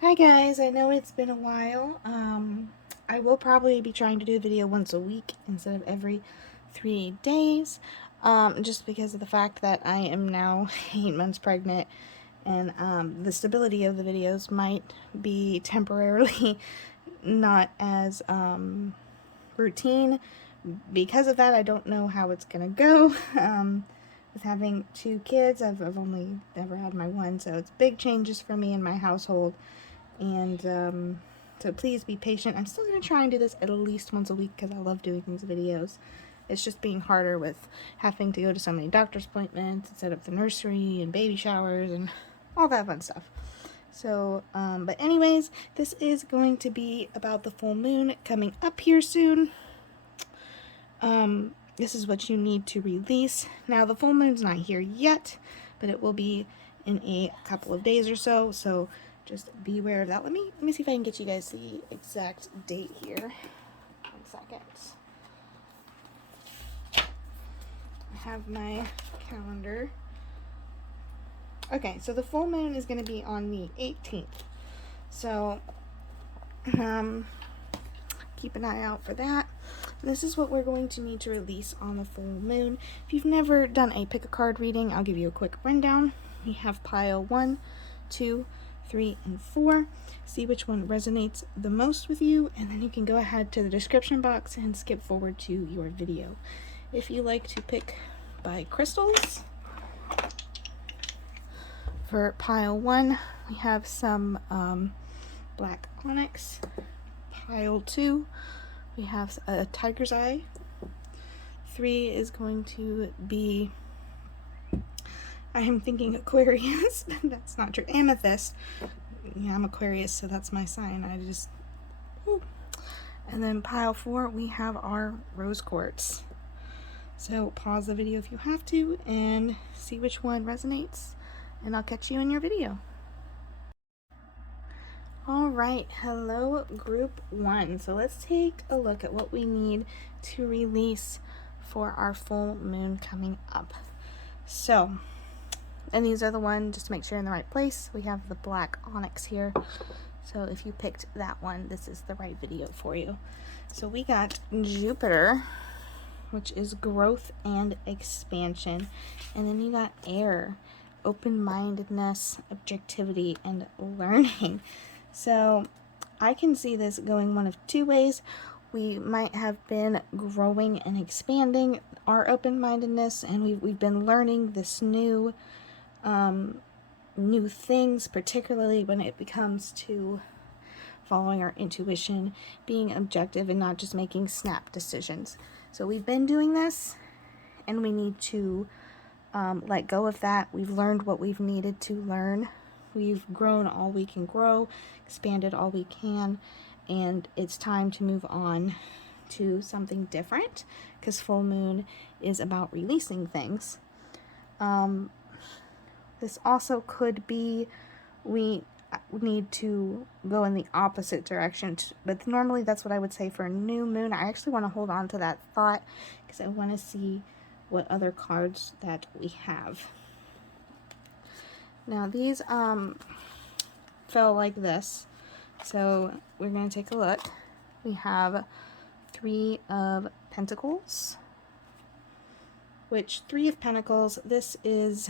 Hi guys, I know it's been a while. I will probably be trying to do a video once a week instead of every 3 days, just because of the fact that I am now 8 months pregnant, and the stability of the videos might be temporarily not as routine. Because of that, I don't know how it's gonna go. With having 2 kids, I've only ever had my one, so it's big changes for me in my household. And so please be patient. I'm still going to try and do this at least once a week because I love doing these videos. It's just being harder with having to go to so many doctor's appointments and set up the nursery and baby showers and all that fun stuff. So, but anyways, this is going to be about the full moon coming up here soon. This is what you need to release. Now, the full moon's not here yet, but it will be in a couple of days or so. So just be aware of that. Let me see if I can get you guys the exact date here. 1 second. I have my calendar. Okay, so the full moon is going to be on the 18th. So, keep an eye out for that. This is what we're going to need to release on the full moon. If you've never done a pick a card reading, I'll give you a quick rundown. We have pile 1, 2, 3, and 4. See which one resonates the most with you, and then you can go ahead to the description box and skip forward to your video. If you like to pick by crystals, for pile 1, we have some black onyx. Pile 2, we have a tiger's eye. 3 is going to be, I am thinking Aquarius, but that's not true. Amethyst. Yeah, I'm Aquarius, so that's my sign. And then pile 4, we have our rose quartz. So pause the video if you have to and see which one resonates, and I'll catch you in your video. Alright, hello group 1. So let's take a look at what we need to release for our full moon coming up. So, and these are the ones, just to make sure you're in the right place. We have the black onyx here. So if you picked that one, this is the right video for you. So we got Jupiter, which is growth and expansion. And then you got air, open-mindedness, objectivity, and learning. So I can see this going one of 2 ways. We might have been growing and expanding our open-mindedness, and we've been learning this new things, particularly when it comes to following our intuition, being objective, and not just making snap decisions. So we've been doing this, and we need to let go of that. We've learned what we've needed to learn. We've grown all we can grow, expanded all we can, and it's time to move on to something different, because full moon is about releasing things. This also could be we need to go in the opposite direction, but normally that's what I would say for a new moon. I actually want to hold on to that thought because I want to see what other cards that we have. Now these fell like this, so we're going to take a look. We have 3 of Pentacles, which 3 of Pentacles, this is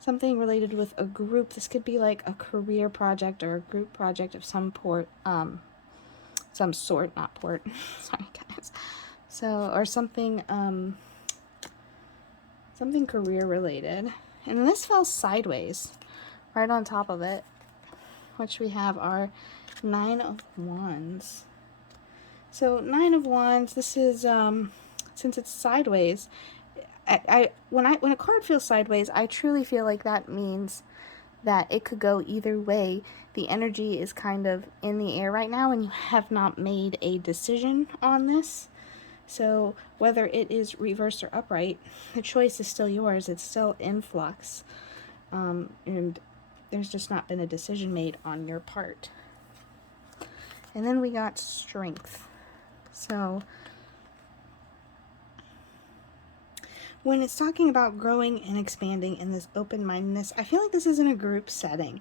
something related with a group. This could be like a career project or a group project of some sort, not port. Sorry guys. So, or something something career related. And this fell sideways right on top of it, which we have our 9 of Wands. So 9 of Wands, this is since it's sideways, when a card feels sideways, I truly feel like that means that it could go either way. The energy is kind of in the air right now, and you have not made a decision on this. So whether it is reversed or upright, the choice is still yours. It's still in flux. And there's just not been a decision made on your part. And then we got strength. So when it's talking about growing and expanding in this open-mindedness, I feel like this is in a group setting.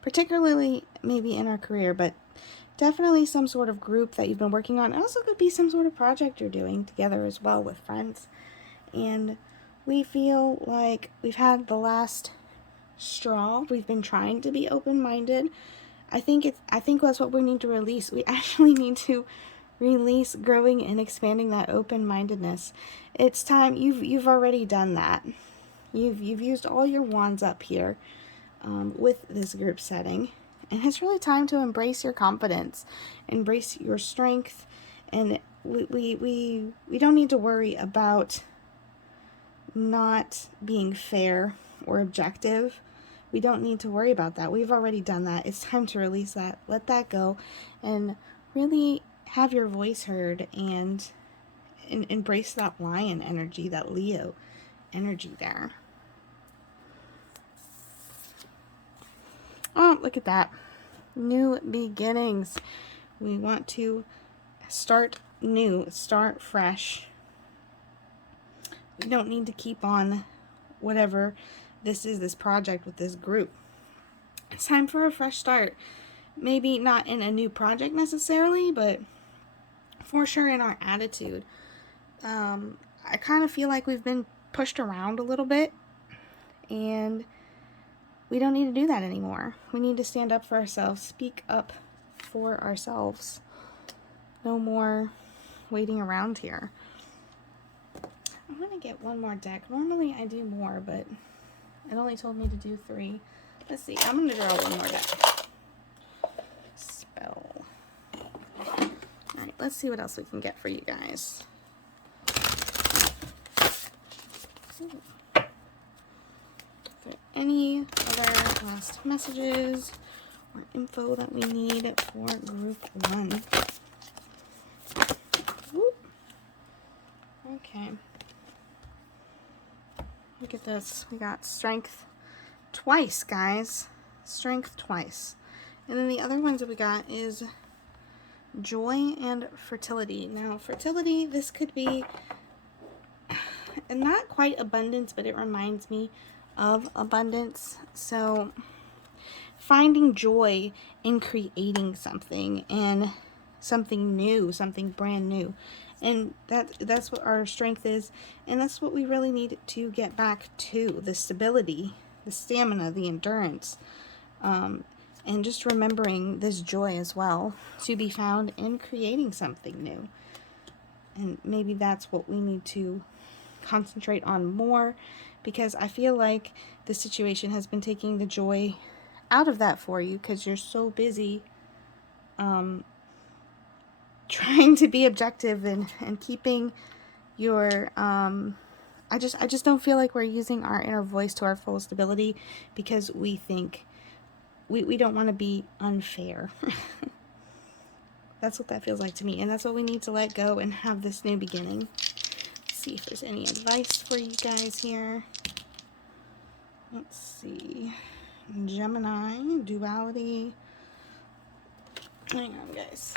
particularly maybe in our career, but definitely some sort of group that you've been working on. It also could be some sort of project you're doing together as well with friends. And we feel like we've had the last straw. We've been trying to be open-minded. I think that's what we need to release. We actually need to release growing and expanding that open-mindedness. It's time. You've already done that. You've used all your wands up here with this group setting, and it's really time to embrace your confidence, embrace your strength, and we don't need to worry about not being fair or objective. We don't need to worry about that. We've already done that. It's time to release that, let that go, and really have your voice heard and embrace that lion energy, that Leo energy there. Oh, look at that. New beginnings. We want to start new, start fresh. We don't need to keep on whatever this is, this project with this group. It's time for a fresh start. Maybe not in a new project necessarily, but for sure in our attitude. I kind of feel like we've been pushed around a little bit, and we don't need to do that anymore. We need to stand up for ourselves, speak up for ourselves. No more waiting around here. I'm going to get one more deck. Normally I do more, but it only told me to do 3. Let's see. I'm going to draw one more deck. Spell. Alright, let's see what else we can get for you guys. Ooh. Is there any other last messages or info that we need for group 1? Whoop. Okay. Look at this. We got strength twice, guys. Strength twice. And then the other ones that we got is joy and fertility. Now, fertility, this could be not quite abundance, but it reminds me of abundance. So finding joy in creating something, and something new, something brand new. And that's what our strength is, and that's what we really need to get back to, the stability, the stamina, the endurance, and just remembering this joy as well, to be found in creating something new. And maybe that's what we need to concentrate on more, because I feel like the situation has been taking the joy out of that for you, because you're so busy trying to be objective and keeping your I just don't feel like we're using our inner voice to our fullest ability, because we think we don't want to be unfair. That's what that feels like to me, and that's what we need to let go and have this new beginning. Let's see if there's any advice for you guys here. Let's see. Gemini, duality. Hang on, guys.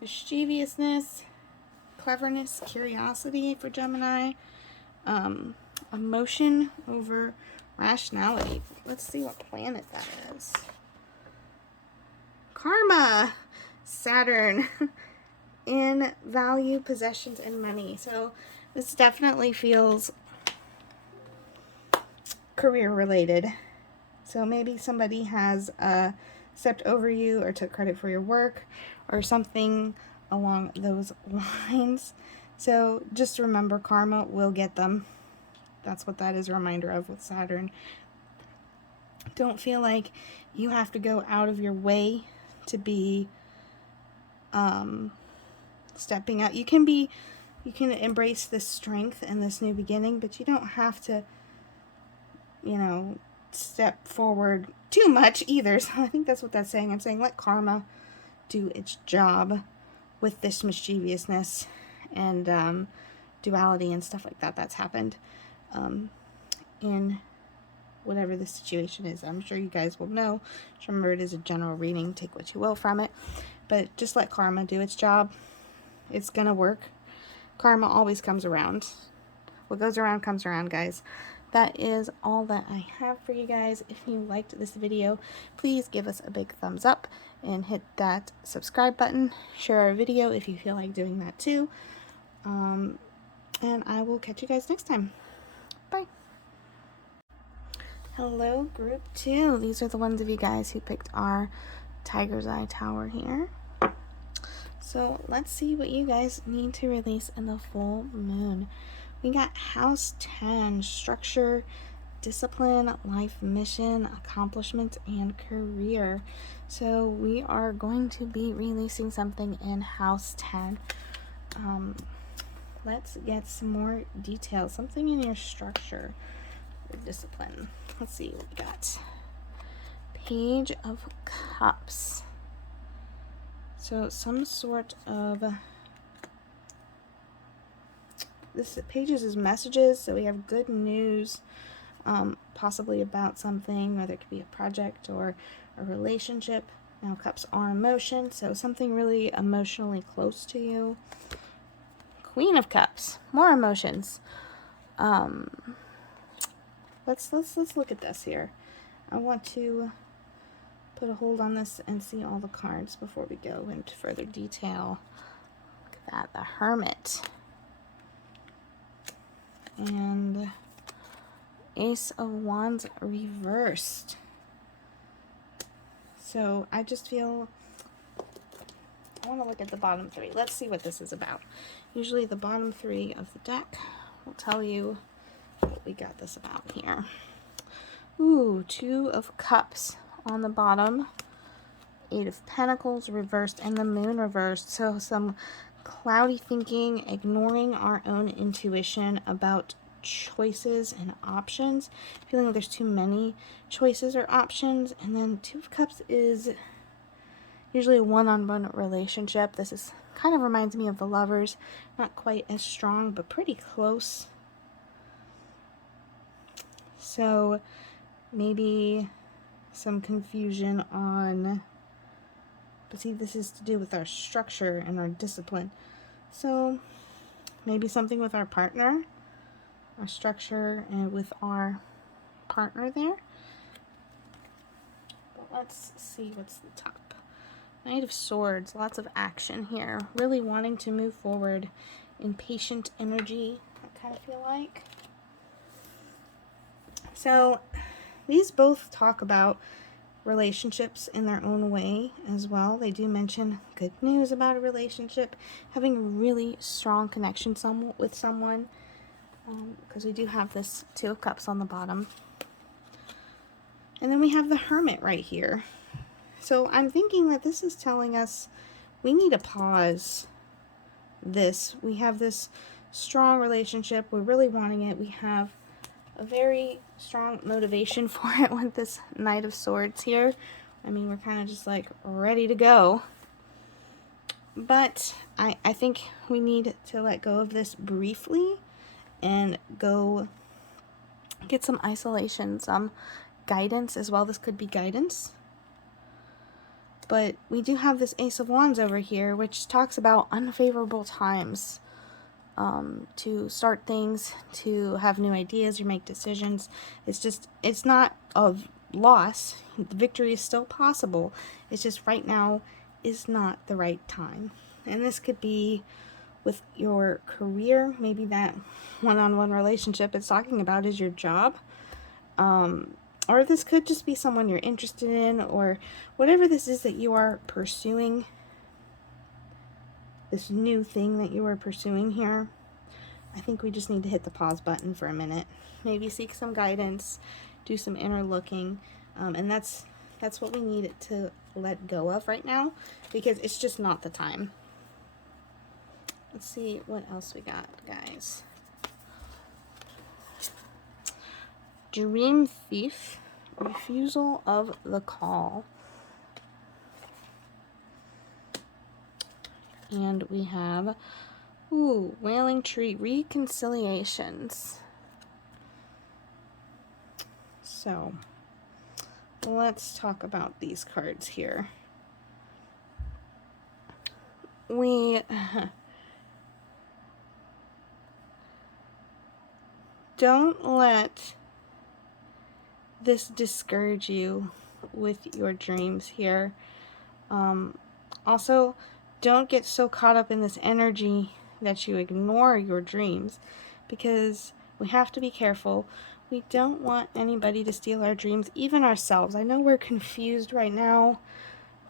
Mischievousness, cleverness, curiosity for Gemini, emotion over rationality. Let's see what planet that is. Karma, Saturn, in value, possessions, and money. So this definitely feels career related. So maybe somebody has stepped over you or took credit for your work or something along those lines. So just remember, karma will get them. That's what that is a reminder of with Saturn. Don't feel like you have to go out of your way to be stepping out. You can embrace this strength and this new beginning, but you don't have to, step forward too much either. So I think that's what that's saying. I'm saying let karma do its job with this mischievousness and duality and stuff like that that's happened in whatever the situation is. I'm sure you guys will know. Just remember, it is a general reading. Take what you will from it. But just let karma do its job. It's going to work. Karma always comes around. what goes around comes around, guys. That is all that I have for you guys. If you liked this video, please give us a big thumbs up and hit that subscribe button. Share our video if you feel like doing that too. And I will catch you guys next time. Bye. Hello, group 2. These are the ones of you guys who picked our Tiger's Eye Tower here. So let's see what you guys need to release in the full moon. We got House 10, structure, discipline, life mission, accomplishments, and career. So we are going to be releasing something in House 10. Let's get some more details. Something in your structure or discipline. Let's see what we got. Page of Cups. So some sort of, this pages is messages, so we have good news, possibly about something, or there could be a project or a relationship. Now cups are emotion, so something really emotionally close to you. Queen of Cups, more emotions. Let's look at this here. I want to put a hold on this and see all the cards before we go into further detail. Look at that, the Hermit. And Ace of Wands reversed. So I just feel, I want to look at the bottom 3. Let's see what this is about. Usually the bottom 3 of the deck will tell you what we got this about here. Ooh, 2 of Cups on the bottom, 8 of Pentacles reversed, and the Moon reversed. So some cloudy thinking, ignoring our own intuition about choices and options, feeling like there's too many choices or options. And then 2 of Cups is usually a one-on-one relationship. This is kind of reminds me of the Lovers, not quite as strong, but pretty close. So maybe some confusion on, but see, this is to do with our structure and our discipline. So maybe something with our partner, our structure, and with our partner there. But let's see what's the top. Knight of Swords, lots of action here. Really wanting to move forward. Impatient energy, I kind of feel like. So these both talk about relationships in their own way as well. They do mention good news about a relationship, having a really strong connection with someone, because we do have this 2 of Cups on the bottom. And then we have the Hermit right here. So I'm thinking that this is telling us we need to pause this. We have this strong relationship. We're really wanting it. We have a very strong motivation for it with this Knight of Swords here. I mean, we're kind of just like ready to go. But I think we need to let go of this briefly and go get some isolation, some guidance as well. This could be guidance. But we do have this Ace of Wands over here, which talks about unfavorable times. To start things, to have new ideas or make decisions. It's not a loss. Victory is still possible. It's just right now is not the right time. And this could be with your career. Maybe that one-on-one relationship it's talking about is your job. Or this could just be someone you're interested in, or whatever this is that you are pursuing. This new thing that you are pursuing here. I think we just need to hit the pause button for a minute. Maybe seek some guidance, do some inner looking, and that's what we need to let go of right now, because it's just not the time. Let's see what else we got, guys. Dream Thief, refusal of the call. And we have, ooh, Wailing Tree, reconciliations. So, let's talk about these cards here. We don't let this discourage you with your dreams here. Also, don't get so caught up in this energy that you ignore your dreams, because we have to be careful. We don't want anybody to steal our dreams, even ourselves. I know we're confused right now,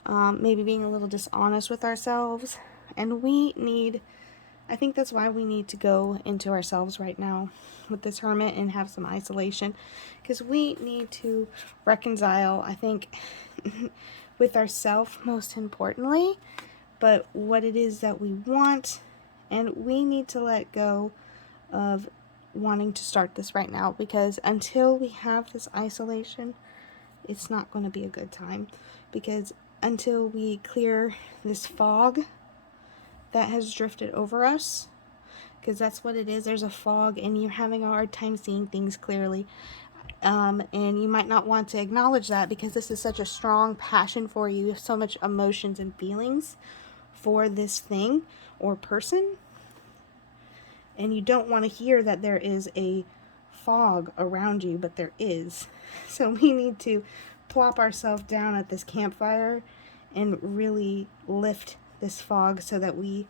maybe being a little dishonest with ourselves, and I think that's why we need to go into ourselves right now with this hermit and have some isolation, because we need to reconcile, I think, with ourselves most importantly, but what it is that we want, and we need to let go of wanting to start this right now, because until we have this isolation, it's not going to be a good time, because until we clear this fog that has drifted over us, because that's what it is, there's a fog and you're having a hard time seeing things clearly, and you might not want to acknowledge that because this is such a strong passion for you. You have so much emotions and feelings for this thing or person, and you don't want to hear that there is a fog around you, but there is. So we need to plop ourselves down at this campfire and really lift this fog so that we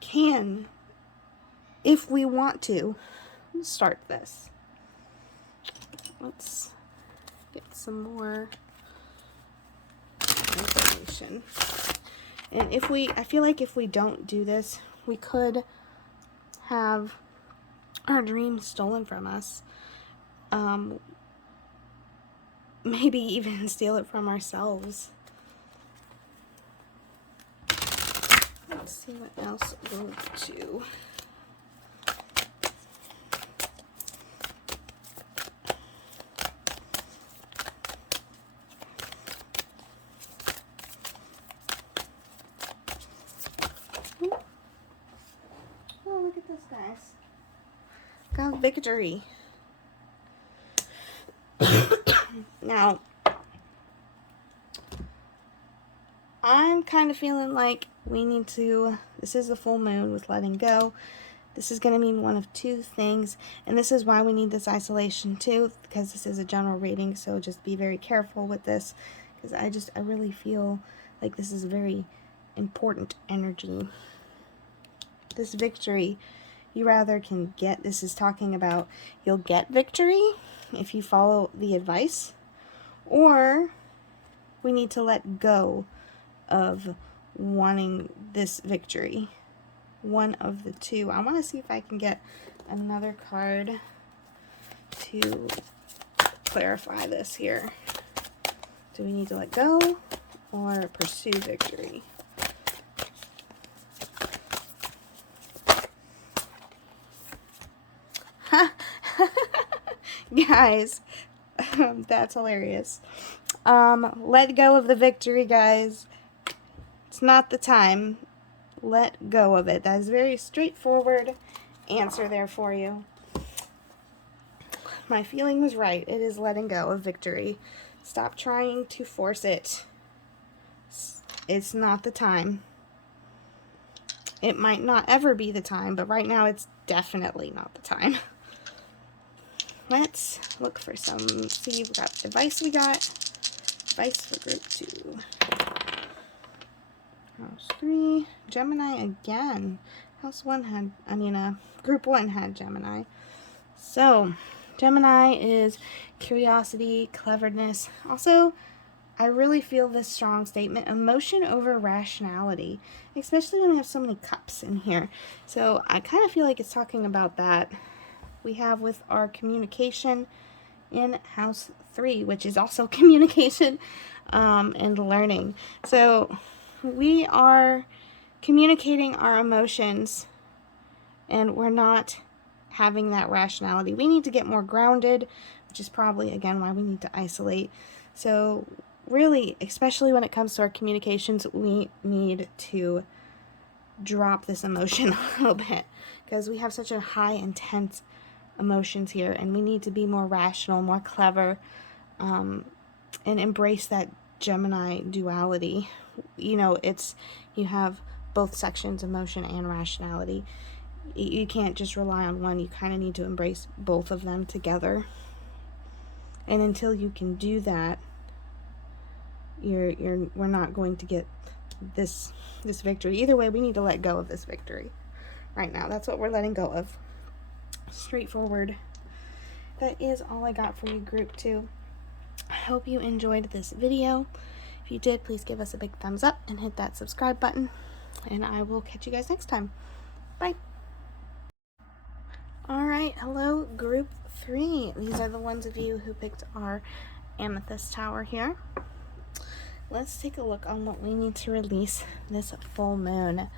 can, if we want to, start this. Let's get some more information. And I feel like if we don't do this, we could have our dreams stolen from us. Maybe even steal it from ourselves. Let's see what else we'll do. Oh, look at this, guys. Got victory. Now, I'm kind of feeling like we need to, this is the full moon with letting go. This is going to mean one of two things, and this is why we need this isolation too, because this is a general reading, so just be very careful with this, because I really feel like this is a very important energy. This victory, you rather can get, this is talking about you'll get victory if you follow the advice, or we need to let go of wanting this victory. One of the two. I want to see if I can get another card to clarify this here. Do we need to let go or pursue victory? Guys, that's hilarious. Let go of the victory, guys. It's not the time. Let go of it. That is a very straightforward answer there for you. My feeling was right. It is letting go of victory. Stop trying to force it. It's not the time. It might not ever be the time, but right now it's definitely not the time. Let's look for some, see what advice we got. Advice for group 2. House 3, Gemini again. House 1 had, group 1 had Gemini. So, Gemini is curiosity, cleverness. Also, I really feel this strong statement, emotion over rationality, especially when we have so many cups in here. So, I kind of feel like it's talking about that. We have with our communication in House 3, which is also communication and learning. So, we are communicating our emotions and we're not having that rationality. We need to get more grounded, which is probably, again, why we need to isolate. So really, especially when it comes to our communications, we need to drop this emotion a little bit because we have such a high, intense emotions here, and we need to be more rational, more clever, and embrace that Gemini duality. You know, you have both sections, emotion and rationality. You can't just rely on one. You kind of need to embrace both of them together. And until you can do that, we're not going to get this victory. Either way, we need to let go of this victory right now. That's what we're letting go of. Straightforward. That is all I got for you, group 2. I hope you enjoyed this video. If you did, please give us a big thumbs up and hit that subscribe button. And I will catch you guys next time. Bye. Alright, hello group 3. These are the ones of you who picked our amethyst tower here. Let's take a look on what we need to release this full moon.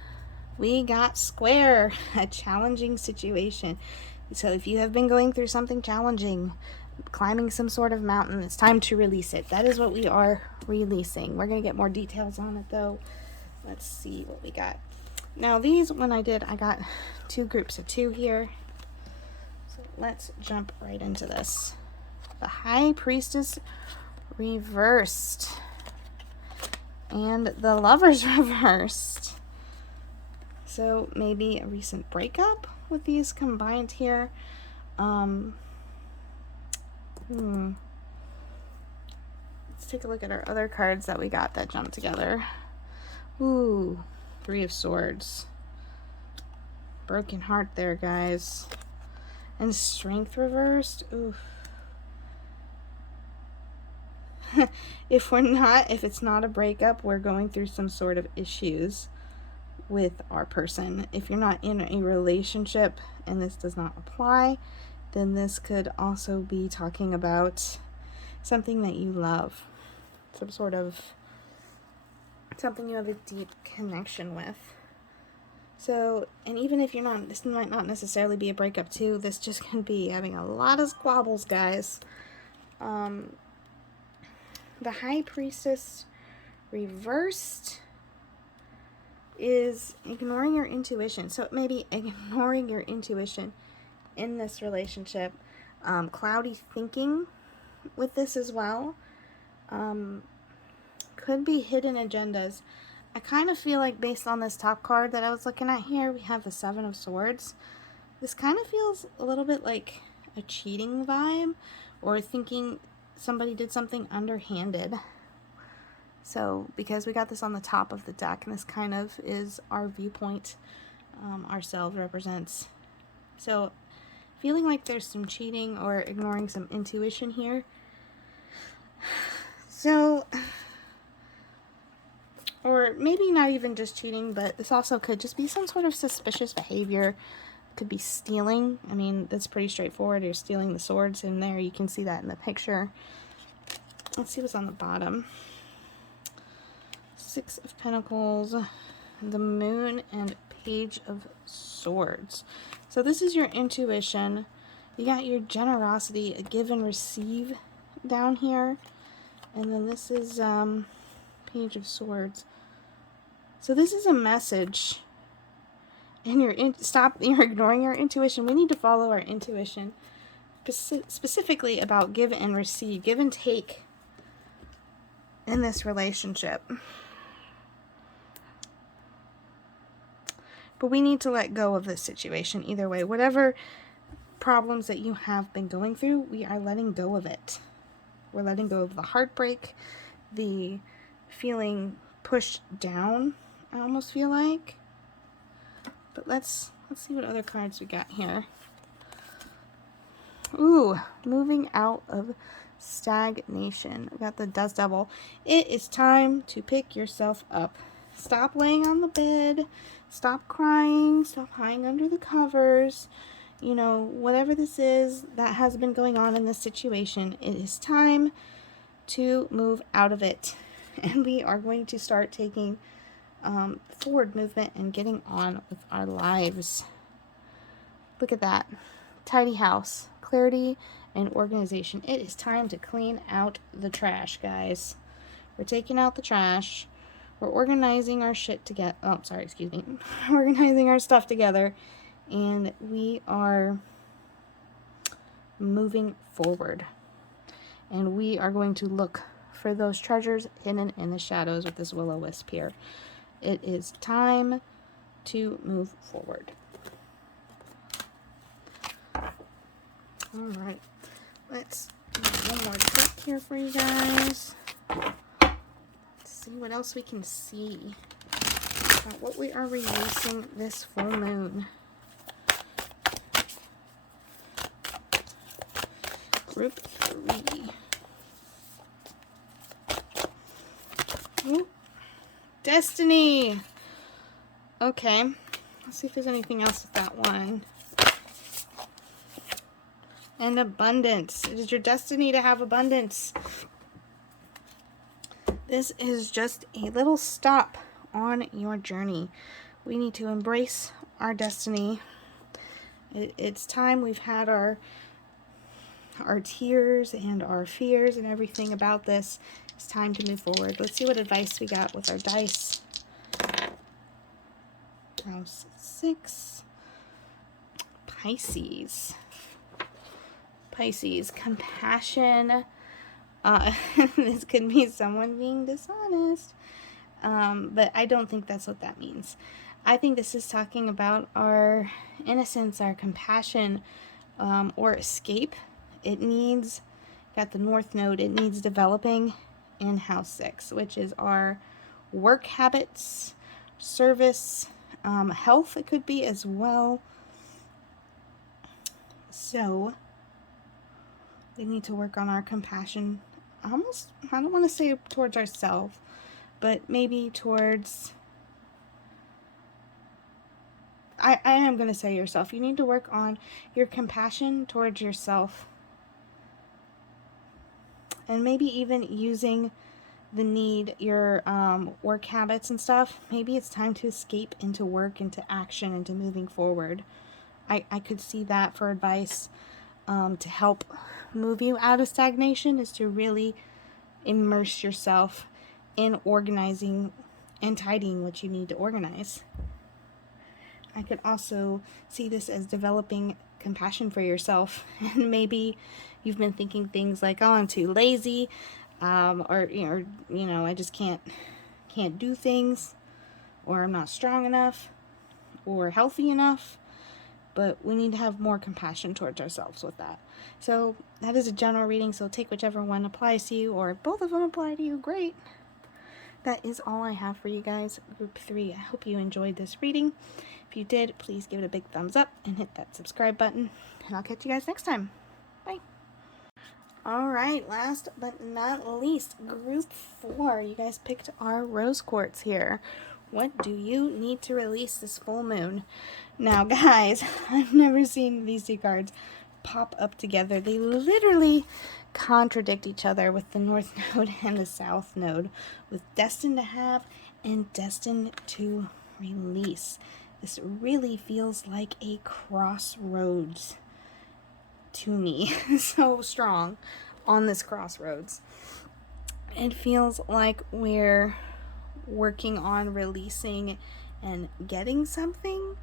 We got square, a challenging situation. So if you have been going through something challenging, climbing some sort of mountain, it's time to release it. That is what we are releasing. We're going to get more details on it though. Let's see what we got. Now these, when I got 2 groups of 2 here. So let's jump right into this. The High Priestess reversed. And the Lovers reversed. So maybe a recent breakup with these combined here. Let's take a look at our other cards that we got that jumped together. Ooh, 3 of Swords. Broken heart there, guys. And Strength reversed. Ooh. If it's not a breakup, we're going through some sort of issues with our person. If you're not in a relationship and this does not apply, then this could also be talking about something that you love. Some sort of something you have a deep connection with. So, and even if you're not, this might not necessarily be a breakup too. This just can be having a lot of squabbles, guys. The High Priestess reversed is ignoring your intuition. So it may be ignoring your intuition in this relationship. Cloudy thinking with this as well. Could be hidden agendas. I kind of feel like based on this top card that I was looking at here, we have the 7 of Swords. This kind of feels a little bit like a cheating vibe, or thinking somebody did something underhanded. So, because we got this on the top of the deck, and this kind of is our viewpoint, ourselves represents. So, feeling like there's some cheating or ignoring some intuition here. So, or maybe not even just cheating, but this also could just be some sort of suspicious behavior. Could be stealing. I mean, that's pretty straightforward. You're stealing the swords in there. You can see that in the picture. Let's see what's on the bottom. 6 of Pentacles, the Moon, and Page of Swords. So this is your intuition. You got your generosity, a give and receive down here. And then this is Page of Swords. So this is a message. And you're ignoring your intuition. We need to follow our intuition. Specifically about give and receive, give and take in this relationship. But we need to let go of this situation either way. Whatever problems that you have been going through, we are letting go of it. We're letting go of the heartbreak, the feeling pushed down, I almost feel like. But let's see what other cards we got here. Ooh, moving out of stagnation. We got the Dust Devil. It is time to pick yourself up. Stop laying on the bed. Stop crying. Stop hiding under the covers. You know, whatever this is that has been going on in this situation, it is time to move out of it. And we are going to start taking forward movement and getting on with our lives. Look at that. Tidy house. Clarity and organization. It is time to clean out the trash, guys. We're taking out the trash. We're organizing our shit together. Oh, sorry, excuse me. Organizing our stuff together. And we are moving forward. And we are going to look for those treasures hidden in the shadows with this will-o-wisp here. It is time to move forward. Alright, let's do one more trick here for you guys. Let's see what else we can see about what we are releasing this full moon. Group 3. Ooh. Destiny! Okay, let's see if there's anything else with that one. And abundance. It is your destiny to have abundance. This is just a little stop on your journey. We need to embrace our destiny. It's time. We've had our tears and our fears and everything about this. It's time to move forward. Let's see what advice we got with our dice. House 6. Pisces. Pisces, compassion. This could be someone being dishonest, but I don't think that's what that means. I think this is talking about our innocence, our compassion, or escape. It needs, got the North Node, it needs developing in House 6, which is our work habits, service, health it could be as well. So we need to work on our compassion. Almost, I don't want to say towards ourselves, but maybe towards, I am going to say yourself. You need to work on your compassion towards yourself. And maybe even using the need, your work habits and stuff. Maybe it's time to escape into work, into action, into moving forward. I could see that for advice to help move you out of stagnation, is to really immerse yourself in organizing and tidying what you need to organize. I could also see this as developing compassion for yourself. And maybe you've been thinking things like, oh, I'm too lazy, or I just can't do things, or I'm not strong enough or healthy enough. But we need to have more compassion towards ourselves with that. So that is a general reading, so take whichever one applies to you, or if both of them apply to you, great. That is all I have for you guys, Group 3. I hope you enjoyed this reading. If you did, please give it a big thumbs up and hit that subscribe button. And I'll catch you guys next time. Bye. Alright, last but not least, Group 4. You guys picked our rose quartz here. What do you need to release this full moon? Now, guys, I've never seen these two cards pop up together. They literally contradict each other with the North Node and the South Node, with destined to have and destined to release. This really feels like a crossroads to me. So strong on this crossroads. It feels like we're working on releasing and getting something,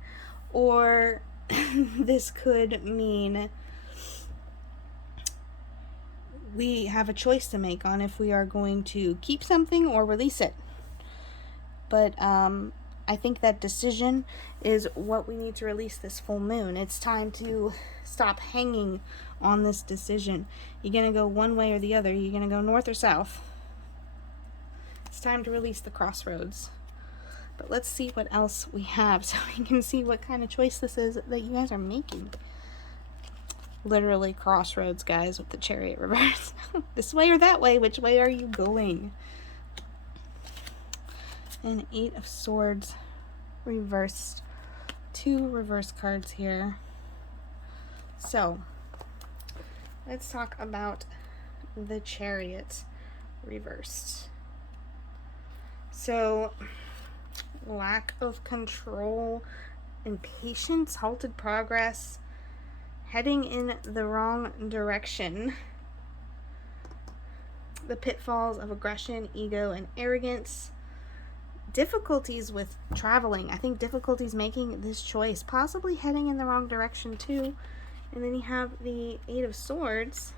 or this could mean we have a choice to make on if we are going to keep something or release it. But I think that decision is what we need to release this full moon. It's time to stop hanging on this decision. You're going to go one way or the other. You're going to go north or south. It's time to release the crossroads. But let's see what else we have so we can see what kind of choice this is that you guys are making. Literally crossroads, guys, with the Chariot reverse. This way or that way, which way are you going? And 8 of Swords reversed. 2 reverse cards here. So, let's talk about the Chariot reversed. So, lack of control, impatience, halted progress, heading in the wrong direction, the pitfalls of aggression, ego, and arrogance, difficulties with traveling. I think difficulties making this choice, possibly heading in the wrong direction too. And then you have the 8 of Swords,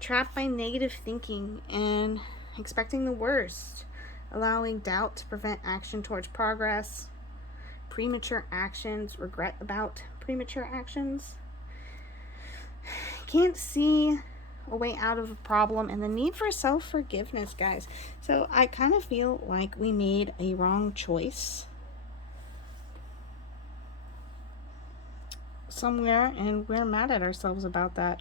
trapped by negative thinking and expecting the worst, allowing doubt to prevent action towards progress, premature actions, regret about premature actions. can't see a way out of a problem, and the need for self-forgiveness, guys. So I kind of feel like we made a wrong choice somewhere, and we're mad at ourselves about that.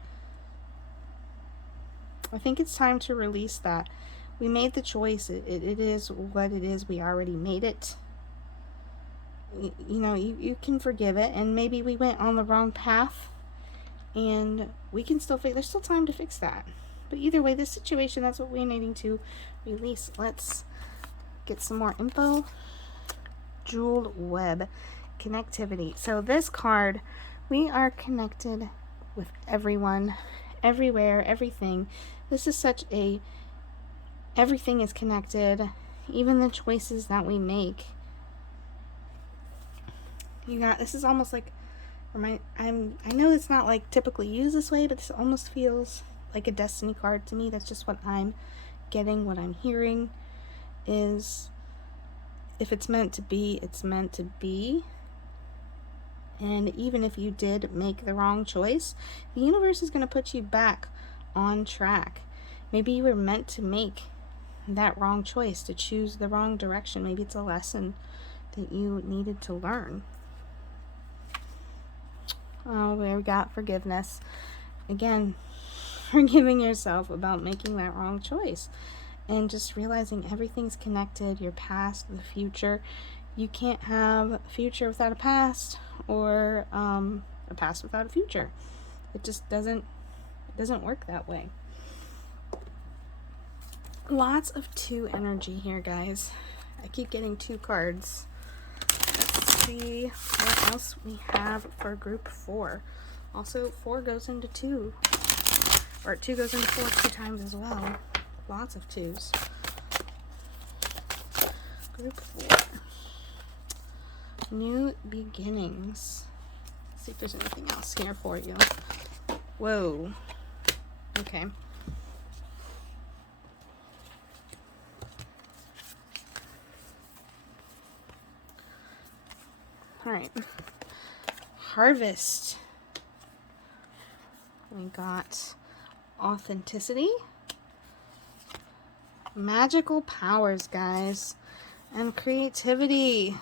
I think it's time to release that. We made the choice. It is what it is. We already made it. You know, you can forgive it, and maybe we went on the wrong path, and we can still fix. There's still time to fix that. But either way, this situation, that's what we're needing to release. Let's get some more info. Jeweled web connectivity. So this card, we are connected with everyone, everywhere, everything. This is such a, everything is connected, even the choices that we make. You got, this is almost like, I know it's not like typically used this way, but this almost feels like a destiny card to me. That's just what I'm getting, what I'm hearing is, if it's meant to be, it's meant to be. And even if you did make the wrong choice, the universe is going to put you back on track. Maybe you were meant to make that wrong choice, to choose the wrong direction. Maybe it's a lesson that you needed to learn. Oh, we got forgiveness. Again, forgiving yourself about making that wrong choice. And just realizing everything's connected, your past, the future. You can't have a future without a past, or a past without a future. It just doesn't work that way. Lots of 2 energy here, guys. I keep getting 2 cards. Let's see what else we have for group 4. Also, 4 goes into 2. Or 2 goes into 4 2 times as well. Lots of 2s. Group 4. New beginnings. Let's see if there's anything else here for you. Whoa. Okay. All right. Harvest. We got authenticity. Magical powers, guys. And creativity.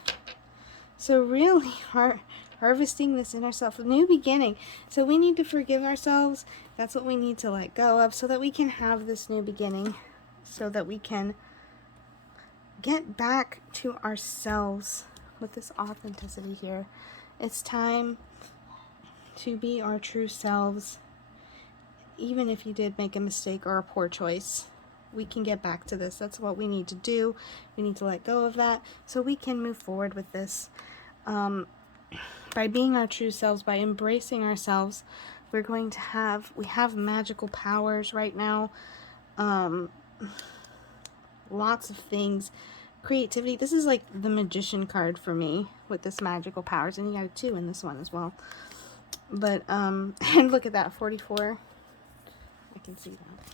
So really harvesting this inner self, a new beginning. So we need to forgive ourselves. That's what we need to let go of, so that we can have this new beginning, so that we can get back to ourselves with this authenticity here. It's time to be our true selves. Even if you did make a mistake or a poor choice, we can get back to this. That's what we need to do. We need to let go of that so we can move forward with this. By being our true selves, by embracing ourselves, we have magical powers right now. Lots of things. Creativity. This is like the magician card for me with this magical powers, and you got a 2 in this one as well. But and look at that, 44. I can see that.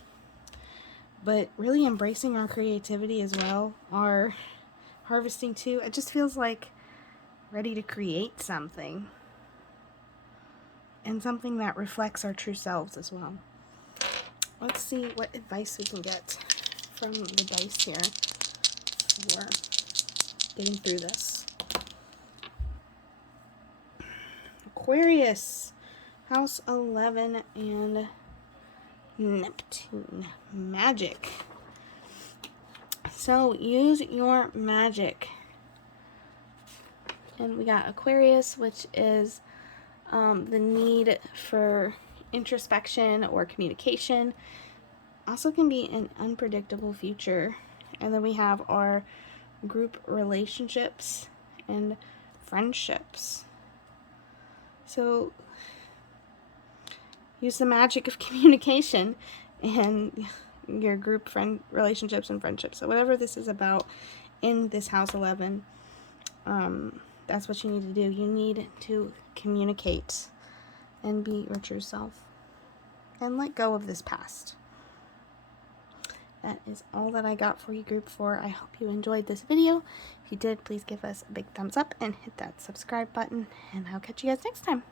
But really embracing our creativity as well, our harvesting too. It just feels like ready to create something, and something that reflects our true selves as well. Let's see what advice we can get from the dice here for getting through this. Aquarius, house 11, and Neptune. Magic. So use your magic. And we got Aquarius, which is the need for introspection or communication. Also can be an unpredictable future. And then we have our group relationships and friendships. So use the magic of communication and your group friend relationships and friendships. So whatever this is about in this house 11, that's what you need to do. You need to communicate and be your true self and let go of this past. That is all that I got for you, group 4. I hope you enjoyed this video. If you did, please give us a big thumbs up and hit that subscribe button, and I'll catch you guys next time.